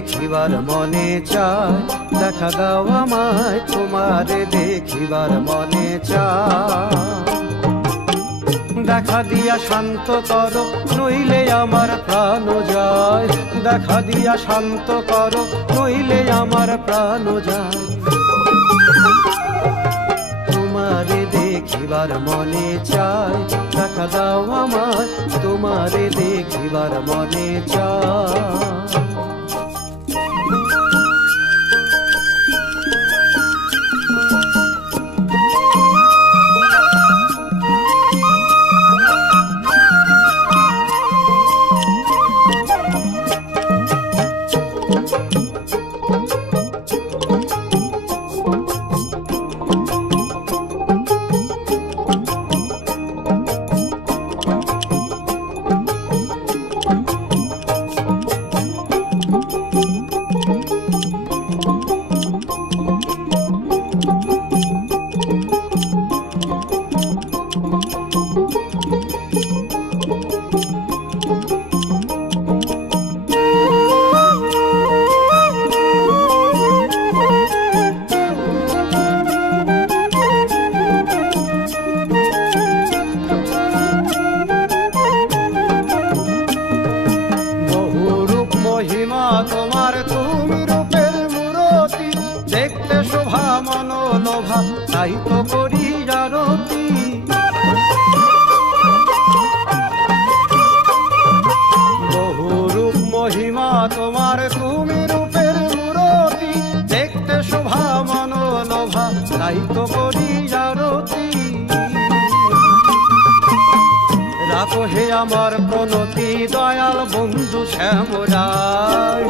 দেখিবার মনে চায়, দেখা দাও আমায় তোমারে দেখিবার মনে চায়। দেখা দিয়া শান্ত করো নইলে আমার প্রাণ যায়, দেখা দিয়া শান্ত করো নইলে আমার প্রাণ যায়। তোমারে দেখিবার মনে চায়, দেখা দাও আমায় তোমারে দেখিবার মনে চায়। তোমার তুমি রূপের মূরতি, দেখতে শোভা মনোলোভা তাই তো করি আরতি। বহু রূপ মহিমা তোমার তুমি রূপের মূরতি, দেখতে শোভা মনোলোভা তাই তো করি আরতি। রাখো হে আমার প্রণতি দয়াল বন্ধু শ্যামরায়,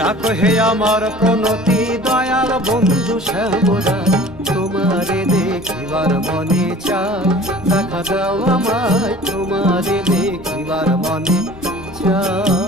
রাখো হে আমার প্রণতি দয়াল বন্ধু শ্যামরায়। তোমারে দেখিবার মনে চায়, দেখা দাও আমায় তোমারে দেখিবার মনে চায়।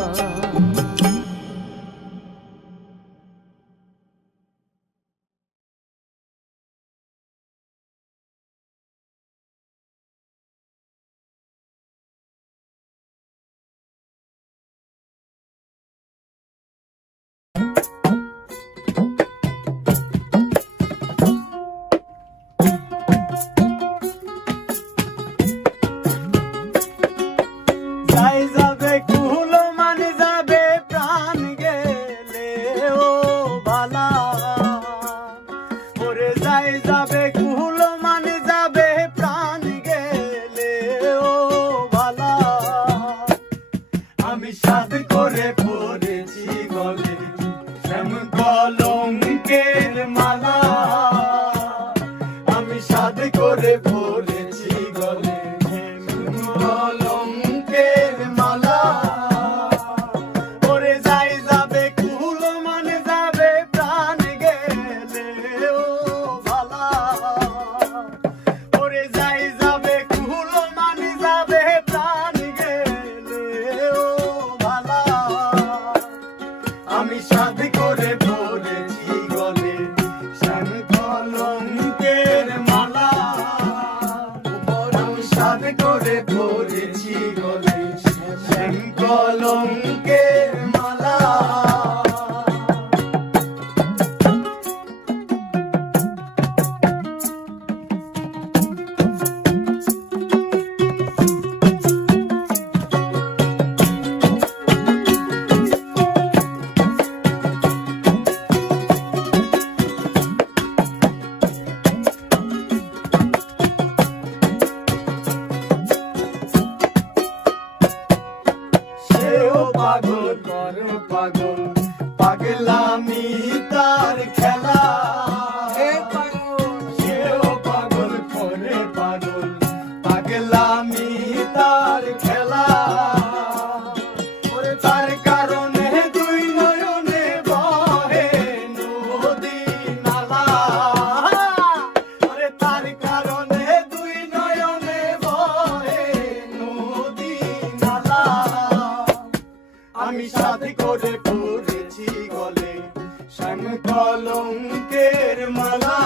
কলঙ্কের মালা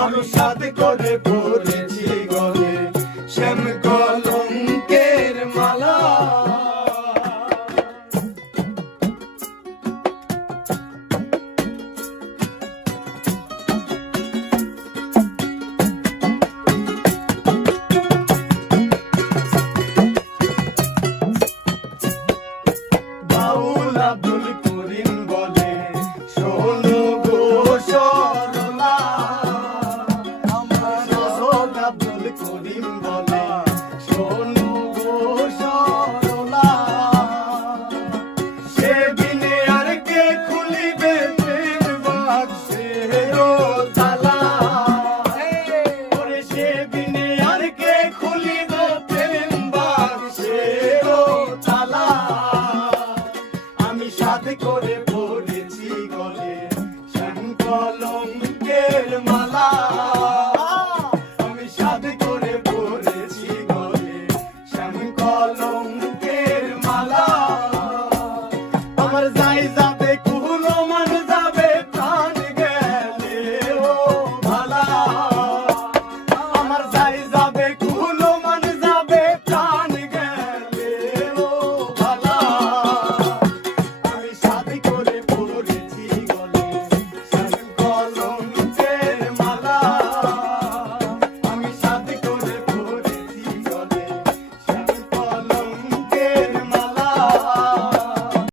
আমি সাথে করে পড়েছি গলে শ্যাম কলঙ্কের কলম